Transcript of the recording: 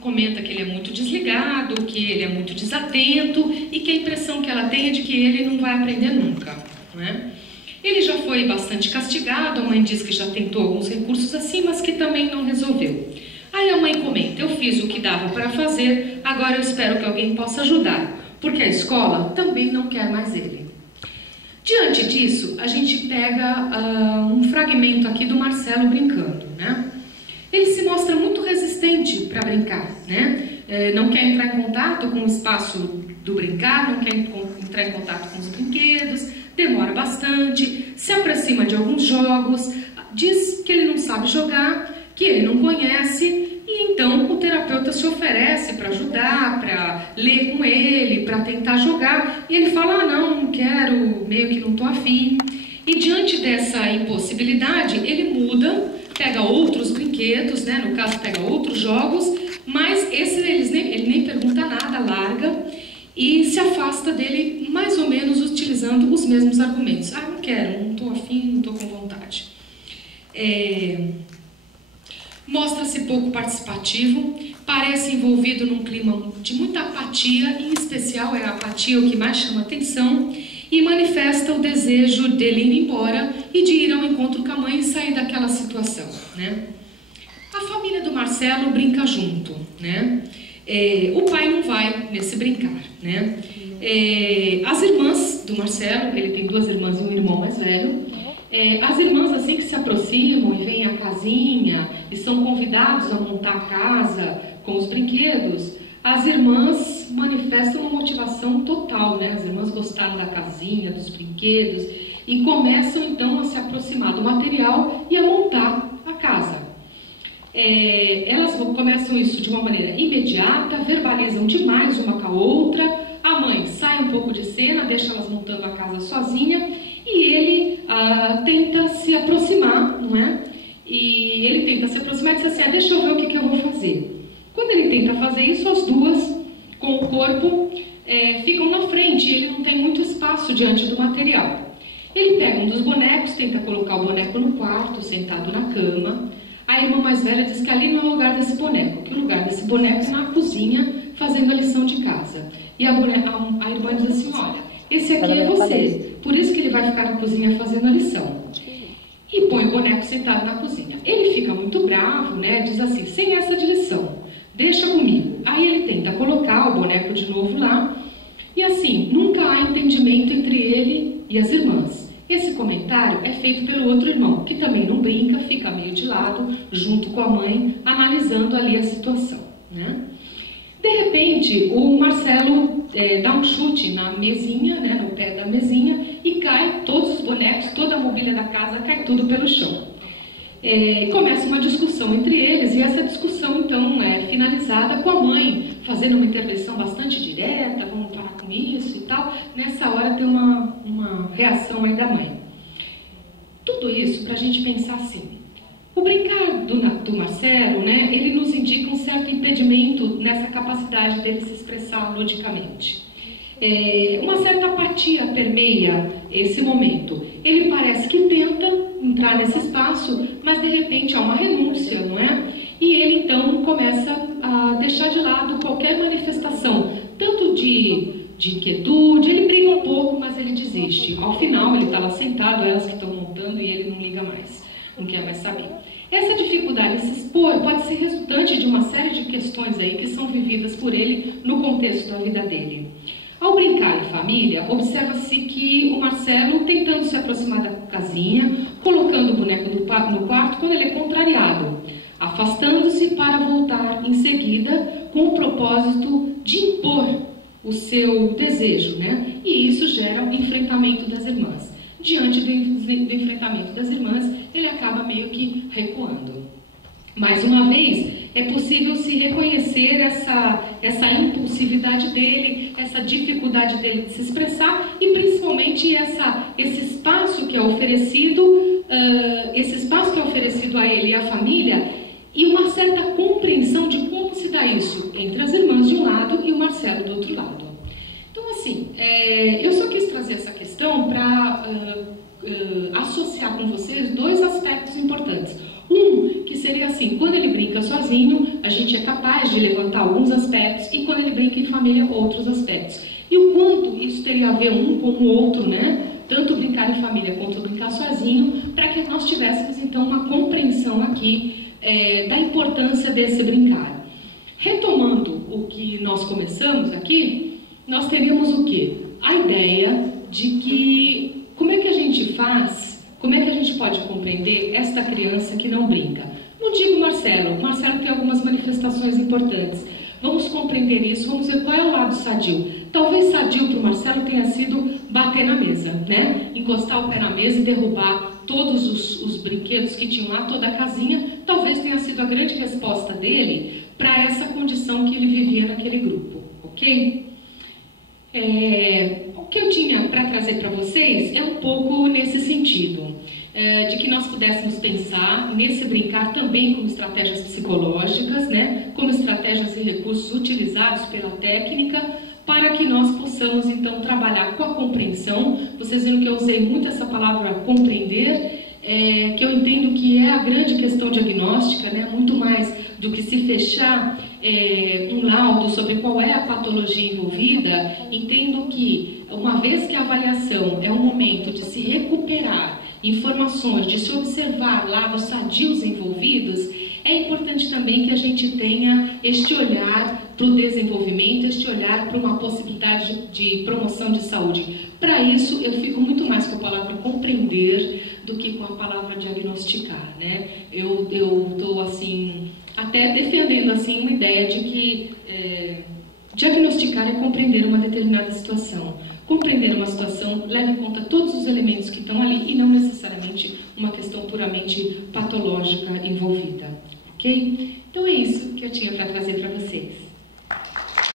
comenta que ele é muito desligado, que ele é muito desatento e que a impressão que ela tem é de que ele não vai aprender nunca, né? Ele já foi bastante castigado, a mãe diz que já tentou alguns recursos assim, mas que também não resolveu. Aí a mãe comenta: eu fiz o que dava para fazer, agora eu espero que alguém possa ajudar, porque a escola também não quer mais ele. Diante disso, a gente pega um fragmento aqui do Marcelo brincando, né? Ele se mostra muito resistente para brincar, né? Não quer entrar em contato com o espaço do brincar, não quer entrar em contato com os brinquedos, demora bastante, se aproxima de alguns jogos, diz que ele não sabe jogar, que ele não conhece, e então o terapeuta se oferece para ajudar, para ler com ele, para tentar jogar, e ele fala: ah, não quero, meio que não estou afim. E diante dessa impossibilidade, ele muda, pega outros brinquedos, né? No caso pega outros jogos, mas ele nem pergunta nada, larga e se afasta dele, mais ou menos utilizando os mesmos argumentos. Ah, não quero, não estou afim, não estou com vontade. Mostra-se pouco participativo, parece envolvido num clima de muita apatia, em especial é a apatia o que mais chama atenção, e manifesta o desejo dele ir embora e de ir ao encontro com a mãe e sair daquela situação, né? A família do Marcelo brinca junto, né? O pai não vai nesse brincar, né? As irmãs do Marcelo, ele tem 2 irmãs e um irmão mais velho, as irmãs assim que se aproximam e vêm à casinha e são convidados a montar a casa com os brinquedos, as irmãs manifestam uma motivação total, né? As irmãs gostaram da casinha, dos brinquedos e começam então a se aproximar do material e a montar a casa. Elas começam isso de uma maneira imediata, verbalizam demais uma com a outra, a mãe sai um pouco de cena, deixa elas montando a casa sozinha e ele tenta se aproximar, não é? E ele tenta se aproximar e diz assim: deixa eu ver o que eu vou fazer. Quando ele tenta fazer isso, as duas, com o corpo, ficam na frente, ele não tem muito espaço diante do material. Ele pega um dos bonecos, tenta colocar o boneco no quarto, sentado na cama. A irmã mais velha diz que ali não é o lugar desse boneco, que o lugar desse boneco é na cozinha, fazendo a lição de casa. E a irmã diz assim: olha, esse aqui é você, por isso que ele vai ficar na cozinha fazendo a lição. E põe o boneco sentado na cozinha. Ele fica muito bravo, né? Diz assim: sem essa de lição, deixa comigo. Aí ele tenta colocar o boneco de novo lá, e assim, nunca há entendimento entre ele e as irmãs. Esse comentário é feito pelo outro irmão, que também não brinca, fica meio de lado, junto com a mãe, analisando ali a situação, né? De repente, o Marcelo dá um chute na mesinha, né, no pé da mesinha, e cai todos os bonecos, toda a mobília da casa, cai tudo pelo chão. Começa uma discussão entre eles, e essa discussão então é finalizada com a mãe fazendo uma intervenção bastante direta: vamos parar com isso e tal. Nessa hora tem uma reação aí da mãe. Tudo isso para a gente pensar assim: o brincar do Marcelo, né, ele nos indica um certo impedimento nessa capacidade dele se expressar ludicamente. Uma certa apatia permeia esse momento. Ele parece que tenta entrar nesse espaço, mas de repente há uma renúncia, não é? E ele então começa a deixar de lado qualquer manifestação, tanto de inquietude. Ele briga um pouco, mas ele desiste. Ao final ele está lá sentado, elas que estão montando, e ele não liga mais, não quer mais saber. Essa dificuldade em se expor pode ser resultante de uma série de questões aí que são vividas por ele no contexto da vida dele. Ao brincar em família, observa-se que o Marcelo, tentando se aproximar da casinha, colocando o boneco no quarto, quando ele é contrariado, afastando-se para voltar em seguida com o propósito de impor o seu desejo, né? E isso gera o enfrentamento das irmãs. Diante do enfrentamento das irmãs, ele acaba meio que recuando. Mais uma vez, é possível se reconhecer essa impulsividade dele, essa dificuldade dele de se expressar e principalmente esse espaço que é oferecido, a ele e à família, e uma certa compreensão de como se dá isso entre as irmãs de um lado e o Marcelo do outro lado. Então, assim, eu só quis trazer essa questão para associar com vocês 2 aspectos importantes. Um, que seria assim, quando ele brinca sozinho, a gente é capaz de levantar alguns aspectos, e quando ele brinca em família, outros aspectos. E o quanto isso teria a ver um com o outro, né? Tanto brincar em família quanto brincar sozinho, para que nós tivéssemos então uma compreensão aqui da importância desse brincar. Retomando o que nós começamos aqui, nós teríamos o quê? A ideia de que como é que a gente faz, como é que a gente pode compreender esta criança que não brinca? Não digo Marcelo, o Marcelo tem algumas manifestações importantes. Vamos compreender isso, vamos ver qual é o lado sadio. Talvez sadio para o Marcelo tenha sido bater na mesa, né? Encostar o pé na mesa e derrubar todos os brinquedos que tinham lá, toda a casinha. Talvez tenha sido a grande resposta dele para essa condição que ele vivia naquele grupo, ok? O que eu tinha para trazer para vocês é um pouco nesse sentido, de que nós pudéssemos pensar nesse brincar também como estratégias psicológicas, né? Como estratégias e recursos utilizados pela técnica, para que nós possamos então trabalhar com a compreensão. Vocês viram que eu usei muito essa palavra compreender, que eu entendo que é a grande questão diagnóstica, né? Muito mais do que se fechar um laudo sobre qual é a patologia envolvida. Entendo que, uma vez que a avaliação é um momento de se recuperar informações, de se observar lados sadios envolvidos, é importante também que a gente tenha este olhar para o desenvolvimento, este olhar para uma possibilidade de promoção de saúde. Para isso, eu fico muito mais com a palavra compreender do que com a palavra diagnosticar, né? Eu estou, assim, até defendendo, assim, uma ideia de que diagnosticar é compreender uma determinada situação. Compreender uma situação leva em conta todos os elementos que estão ali e não necessariamente uma questão puramente patológica envolvida, ok? Então é isso que eu tinha para trazer para vocês.